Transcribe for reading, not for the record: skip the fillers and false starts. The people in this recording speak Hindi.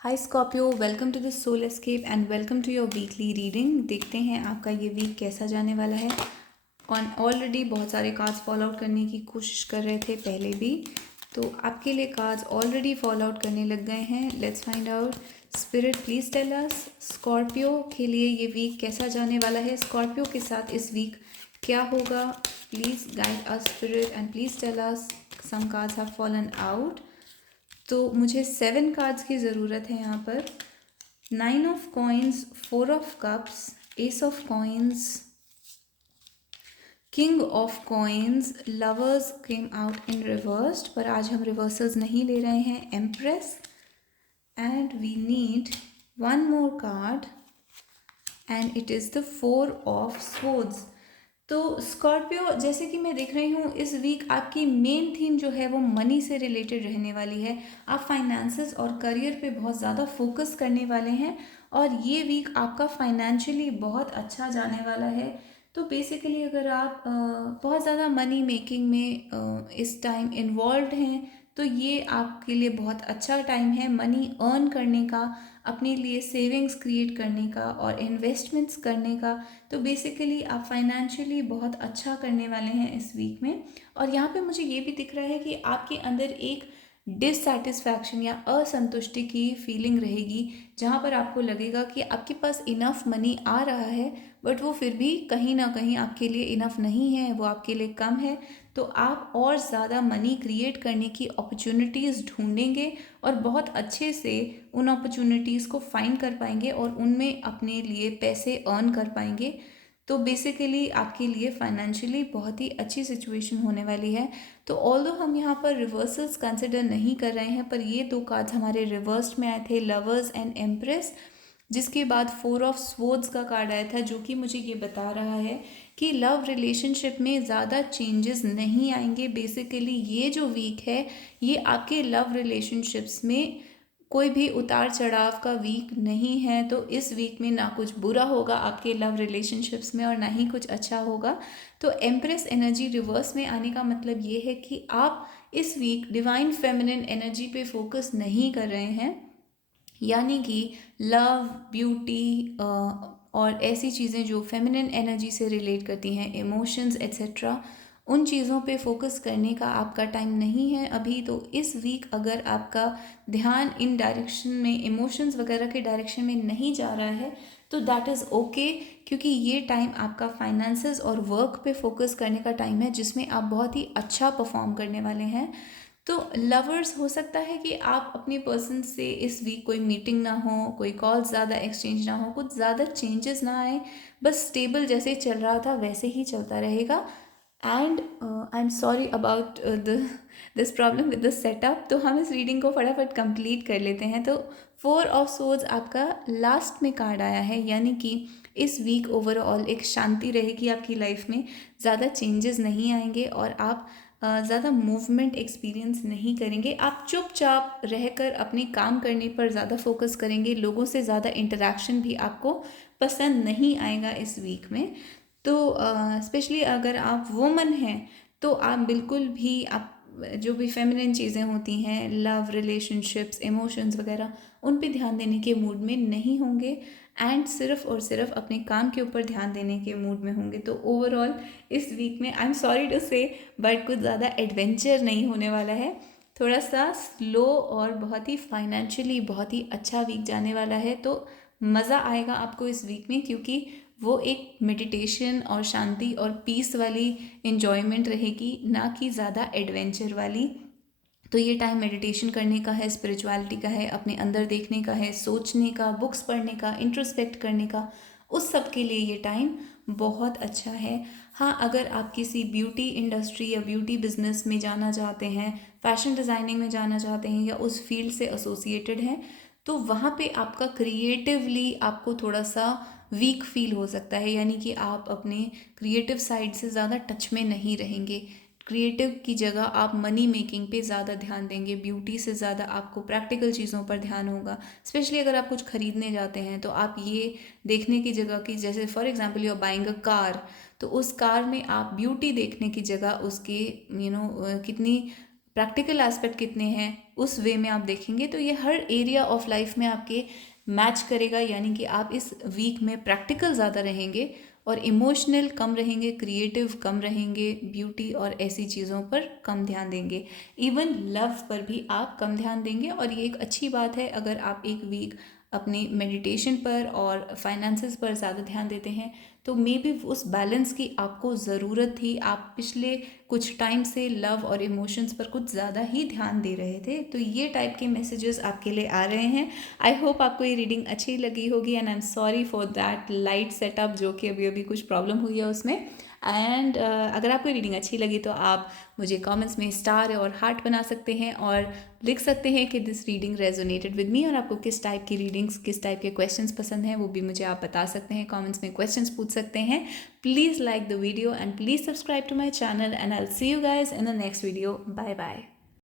Hi Scorpio, welcome to this soul escape and welcome to your weekly reading. देखते हैं आपका ये वीक कैसा जाने वाला है। ऑलरेडी बहुत सारे कार्ड्स फॉलो आउट करने की कोशिश कर रहे थे पहले भी, तो आपके लिए कार्ड्स ऑलरेडी फॉलो आउट करने लग गए हैं। Let's find out. Spirit please tell us Scorpio के लिए ये वीक कैसा जाने वाला है। स्कॉर्पियो के साथ इस वीक क्या होगा। Please guide us spirit and please tell us. Some cards have fallen out, तो मुझे 7 कार्ड्स की ज़रूरत है यहाँ पर। 9 of coins, 4 of cups, ace of coins, king of coins, lovers came out in reversed, पर आज हम रिवर्सल्स नहीं ले रहे हैं। Empress and we need one more card and it is the 4 of swords. तो स्कॉर्पियो, जैसे कि मैं देख रही हूँ इस वीक आपकी मेन थीम जो है वो मनी से रिलेटेड रहने वाली है। आप फाइनेंसेस और करियर पे बहुत ज़्यादा फोकस करने वाले हैं और ये वीक आपका फाइनेंशियली बहुत अच्छा जाने वाला है। तो बेसिकली अगर आप बहुत ज़्यादा मनी मेकिंग में इस टाइम इन्वॉल्व हैं तो ये आपके लिए बहुत अच्छा टाइम है मनी अर्न करने का, अपने लिए सेविंग्स क्रिएट करने का और इन्वेस्टमेंट्स करने का। तो बेसिकली आप फाइनेंशियली बहुत अच्छा करने वाले हैं इस वीक में। और यहाँ पे मुझे ये भी दिख रहा है कि आपके अंदर एक डिससेटिस्फैक्शन या असंतुष्टि की फीलिंग रहेगी, जहाँ पर आपको लगेगा कि आपके पास इनफ मनी आ रहा है बट वो फिर भी कहीं ना कहीं आपके लिए इनफ नहीं है, वो आपके लिए कम है। तो आप और ज़्यादा मनी क्रिएट करने की अपॉर्चुनिटीज़ ढूंढेंगे और बहुत अच्छे से उन अपॉर्चुनिटीज़ को फाइंड कर पाएंगे और उनमें अपने लिए पैसे अर्न कर पाएंगे। तो बेसिकली आपके लिए फाइनेंशियली बहुत ही अच्छी सिचुएशन होने वाली है। तो ऑल्दो हम यहाँ पर रिवर्सल्स कंसिडर नहीं कर रहे हैं, पर ये 2 कार्ड्स हमारे रिवर्स्ड में आए थे, लवर्स एंड एम्प्रेस, जिसके बाद 4 ऑफ स्वॉर्ड्स का कार्ड आया था, जो कि मुझे ये बता रहा है कि लव रिलेशनशिप में ज़्यादा चेंजेस नहीं आएंगे। बेसिकली ये जो वीक है ये आपके लव रिलेशनशिप्स में कोई भी उतार चढ़ाव का वीक नहीं है। तो इस वीक में ना कुछ बुरा होगा आपके लव रिलेशनशिप्स में और ना ही कुछ अच्छा होगा। तो एम्प्रेस एनर्जी रिवर्स में आने का मतलब ये है कि आप इस वीक डिवाइन फेमिनिन एनर्जी पे फोकस नहीं कर रहे हैं, यानी कि लव, ब्यूटी और ऐसी चीज़ें जो फेमिनिन एनर्जी से रिलेट करती हैं, इमोशंस एट्सेट्रा, उन चीज़ों पे फोकस करने का आपका टाइम नहीं है अभी। तो इस वीक अगर आपका ध्यान इन डायरेक्शन में, इमोशंस वगैरह के डायरेक्शन में नहीं जा रहा है तो दैट इज़ ओके, क्योंकि ये टाइम आपका फाइनेंसेस और वर्क पे फोकस करने का टाइम है, जिसमें आप बहुत ही अच्छा परफॉर्म करने वाले हैं। तो लवर्स, हो सकता है कि आप अपने पर्सन से इस वीक कोई मीटिंग ना हो, कोई कॉल ज़्यादा एक्सचेंज ना हो, कुछ ज़्यादा चेंजेस ना आए, बस स्टेबल जैसे चल रहा था वैसे ही चलता रहेगा। And I am sorry about this problem with the setup. तो हम इस रीडिंग को फटाफट कंप्लीट कर लेते हैं। तो 4 ऑफ सोर्ड्स आपका लास्ट में कार्ड आया है, यानी कि इस वीक ओवरऑल एक शांति रहेगी आपकी लाइफ में, ज़्यादा चेंजेस नहीं आएंगे और आप ज़्यादा मूवमेंट एक्सपीरियंस नहीं करेंगे। आप चुपचाप रहकर अपने काम करने पर ज़्यादा फोकस करेंगे। लोगों से ज़्यादा इंटरेक्शन भी आपको पसंद नहीं आएगा इस वीक में। तो स्पेशली अगर आप वुमन हैं तो आप बिल्कुल भी, आप जो भी फेमिनिन चीज़ें होती हैं, लव, रिलेशनशिप्स, इमोशंस वगैरह, उन पे ध्यान देने के मूड में नहीं होंगे एंड सिर्फ और सिर्फ अपने काम के ऊपर ध्यान देने के मूड में होंगे। तो ओवरऑल इस वीक में आई एम सॉरी टू से बट कुछ ज़्यादा एडवेंचर नहीं होने वाला है। थोड़ा सा स्लो और बहुत ही फाइनेंशियली बहुत ही अच्छा वीक जाने वाला है। तो मज़ा आएगा आपको इस वीक में, क्योंकि वो एक मेडिटेशन और शांति और पीस वाली इन्जॉयमेंट रहेगी, ना कि ज़्यादा एडवेंचर वाली। तो ये टाइम मेडिटेशन करने का है, स्पिरिचुअलिटी का है, अपने अंदर देखने का है, सोचने का, बुक्स पढ़ने का, इंट्रोस्पेक्ट करने का, उस सब के लिए ये टाइम बहुत अच्छा है। हाँ, अगर आप किसी ब्यूटी इंडस्ट्री या ब्यूटी बिजनेस में जाना चाहते हैं, फैशन डिज़ाइनिंग में जाना चाहते हैं या उस फील्ड से एसोसिएटेड हैं, तो वहाँ पे आपका क्रिएटिवली आपको थोड़ा सा वीक फील हो सकता है, यानी कि आप अपने क्रिएटिव साइड से ज़्यादा टच में नहीं रहेंगे। क्रिएटिव की जगह आप मनी मेकिंग पे ज़्यादा ध्यान देंगे, ब्यूटी से ज़्यादा आपको प्रैक्टिकल चीज़ों पर ध्यान होगा। स्पेशली अगर आप कुछ खरीदने जाते हैं तो आप ये देखने की जगह कि जैसे for example you are buying a car, तो उस कार में आप ब्यूटी देखने की जगह उसके कितनी प्रैक्टिकल एस्पेक्ट कितने हैं, उस वे में आप देखेंगे तो ये हर एरिया ऑफ लाइफ में आपके मैच करेगा। यानी कि आप इस वीक में प्रैक्टिकल ज़्यादा रहेंगे और इमोशनल कम रहेंगे, क्रिएटिव कम रहेंगे, ब्यूटी और ऐसी चीज़ों पर कम ध्यान देंगे। इवन लव पर भी आप कम ध्यान देंगे और ये एक अच्छी बात है। अगर आप एक वीक अपनी मेडिटेशन पर और फाइनेंसेस पर ज़्यादा ध्यान देते हैं तो मे बी उस बैलेंस की आपको ज़रूरत थी। आप पिछले कुछ टाइम से लव और इमोशंस पर कुछ ज़्यादा ही ध्यान दे रहे थे, तो ये टाइप के मैसेजेस आपके लिए आ रहे हैं। आई होप आपको ये रीडिंग अच्छी लगी होगी and I am sorry for that light setup जो कि अभी अभी कुछ प्रॉब्लम हुई है उसमें। एंड अगर आपको रीडिंग अच्छी लगी तो आप मुझे कमेंट्स में स्टार और हार्ट बना सकते हैं और लिख सकते हैं कि this reading resonated with me, और आपको किस टाइप की रीडिंग्स, किस टाइप के क्वेश्चंस पसंद हैं वो भी मुझे आप बता सकते हैं। कमेंट्स में क्वेश्चंस पूछ सकते हैं। Please like the video and please subscribe to my channel and I'll see you guys in the next video. Bye bye.